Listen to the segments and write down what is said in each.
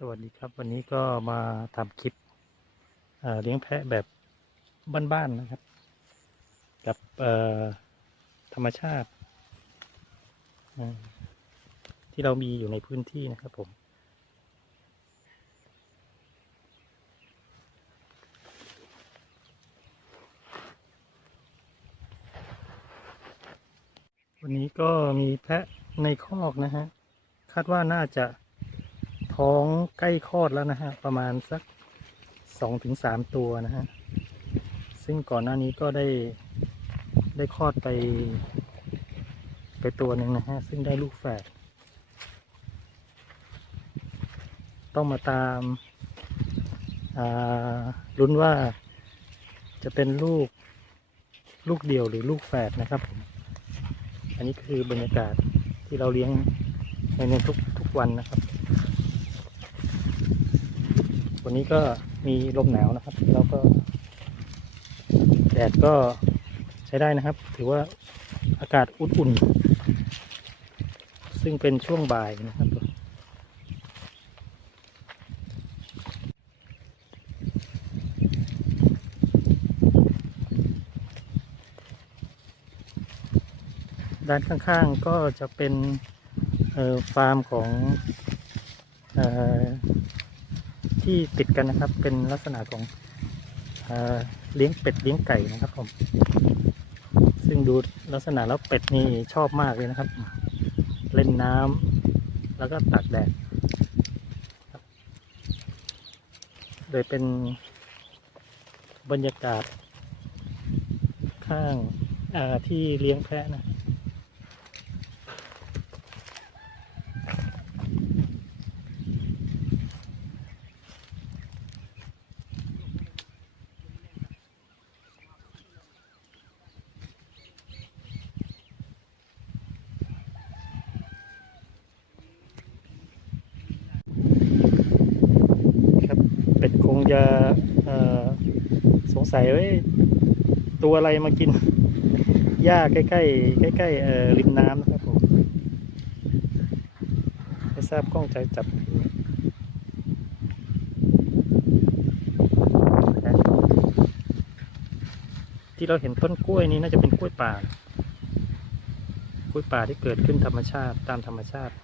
สวัสดีครับ วันนี้ก็มาทำคลิปเเลี้ยงแพะแบบบ้านๆนะครับ กับธรรมชาติ ที่เรามีอยู่ในพื้นที่นะครับผม วันนี้ก็มีแพะในคอกนะฮะ คาดว่าน่าจะ ท้องใกล้คลอดแล้วนะฮะ ประมาณสักสองถึงสามตัวนะฮะ ซึ่งก่อนหน้านี้ก็ได้ได้คลอดไป ไปตัวหนึ่งนะฮะ ซึ่งได้ลูกแฝด ต้องมาตามาลุ้นว่าจะเป็นลูกลูกเดียวหรือลูกแฝดนะครับผม อันนี้คือบรรยากาศที่เราเลี้ยงในทุกทุกวันนะครับ วันนี้ก็มีลมหนาวนะครับ แล้วก็แดดก็ใช้ได้นะครับ ถือว่าอากาศอุ่นๆซึ่งเป็นช่วงบ่ายนะครับด้านข้างๆก็จะเป็นฟาร์มของ ที่ติดกันนะครับ เป็นลักษณะของเอเลี้ยงเป็ดเลี้ยงไก่นะครับผม ซึ่งดูลักษณะแล้วเป็ดนี่ชอบมากเลยนะครับ เล่นน้ำแล้วก็ตากแดดโดยเป็นบรรยากาศข้างที่เลี้ยงแพะนะ ครับเป็ดคง จะเอ่อสงสัยว่าตัวอะไรมากินหญ้าใกล้ๆใกล้ๆริมน้ำนะครับผมไม่ทราบกล้องจะจับที่เราเห็นต้นกล้วยนี้น่าจะเป็นกล้วยป่ากล้วยป่าที่เกิดขึ้นธรรมชาติตามธรรมชาติ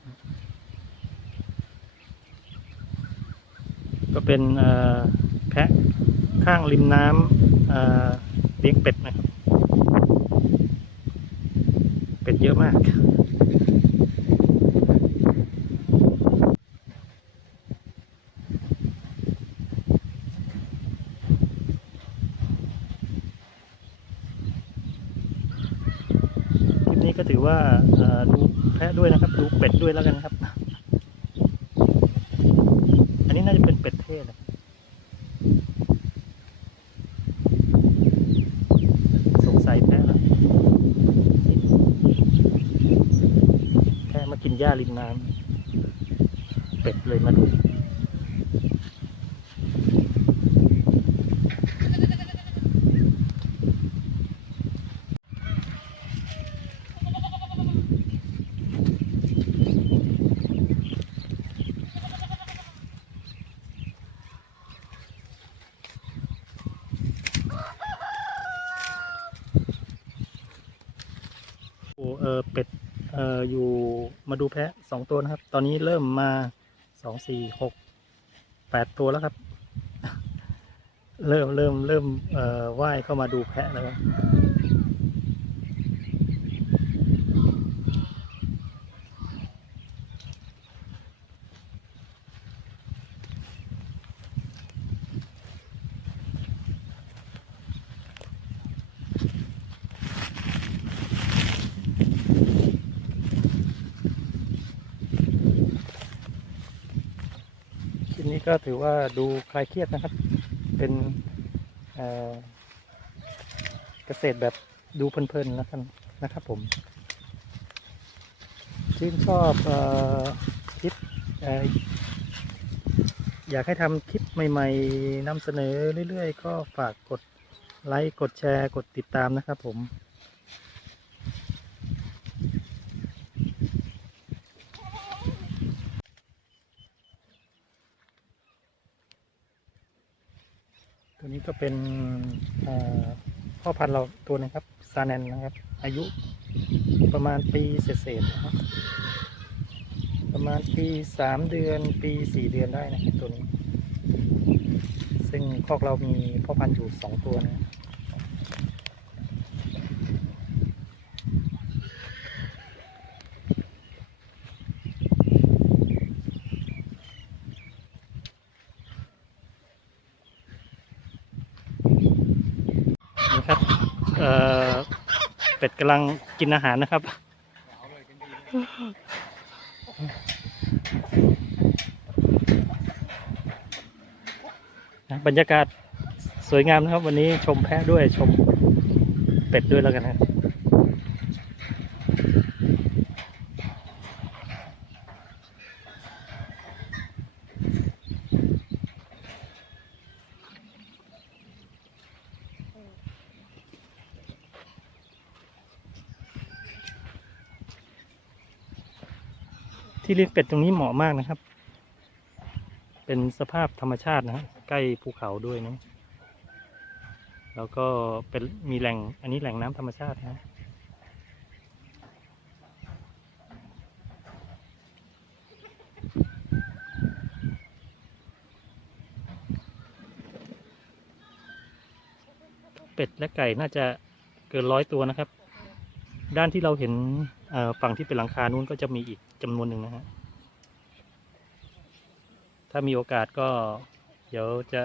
ก็เป็นแพะข้างริมน้ำเเลี้ยงเป็ดนะครับ เป็ดเยอะมากคลิปนี้ก็ถือว่าดูแพะด้วยนะครับ ดูเป็ดด้วยแล้วกันครับ อันนี้น่าจะเป็นเป็ดเทศนะสงสัยแพะแล้วินหญ้าริมน้ำเป็ดเลยมาดูโอ้เออเป็ด เอออยู่มาดูแพะสองตัวนะครับ ตอนนี้เริ่มมาสองสี่หกแปดตัวแล้วครับ เริ่มเริ่มเริ่มเอ่อว่ายเข้ามาดูแพะแล้ว นี้ก็ถือว่าดูคลายเครียดนะครับ เป็นเเกษตรแบบดูเพลินๆแล้วกันนะครับผมชื่นชอบอคลิปออยากให้ทำคลิปใหม่ๆนำเสนอเรื่อยๆ ก็ฝากกดไลค์ กดแชร์ กดติดตามนะครับผม ตัวนี้ก็เป็นพ่อพันธุ์เราตัวหนึงครับซาแนนนะครับ อายุประมาณปีเศษๆนะครับประมาณปีสามเดือนปีสี่เดือนได้นะตัวนี้ ซึ่งคอกเรามีพ่อพันธุ์อยู่สองตัวนะ เอ่อเป็ดกำลังกินอาหารนะครับ บรรยากาศสวยงามนะครับ วันนี้ชมแพะด้วยชมเป็ดด้วยแล้วกันนะ ที่เลี้ยงเป็ดตรงนี้เหมาะมากนะครับ เป็นสภาพธรรมชาตินะใกล้ภูเขาด้วยนะ แล้วก็เป็นมีแหล่งอันนี้แหล่งน้ำธรรมชาตินะเป็ดและไก่น่าจะเกินร้อยตัวนะครับ ด้านที่เราเห็น ฝั่งที่เป็นหลังคานู้นก็จะมีอีกจำนวนหนึ่งนะฮะ ถ้ามีโอกาสก็เดี๋ยวจะ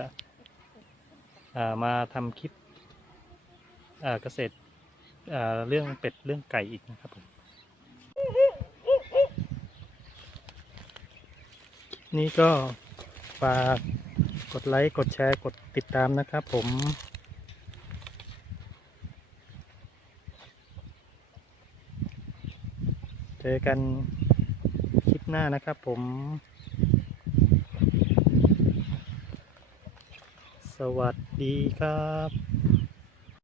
ามาทำคลิปเกษตรเรื่องเป็ดเรื่องไก่อีกนะครับผม นี่ก็ฝากกดไลค์ กดแชร์ กดติดตามนะครับผม เจ อกันคลิปหน้านะครับผม สวัสดีครับ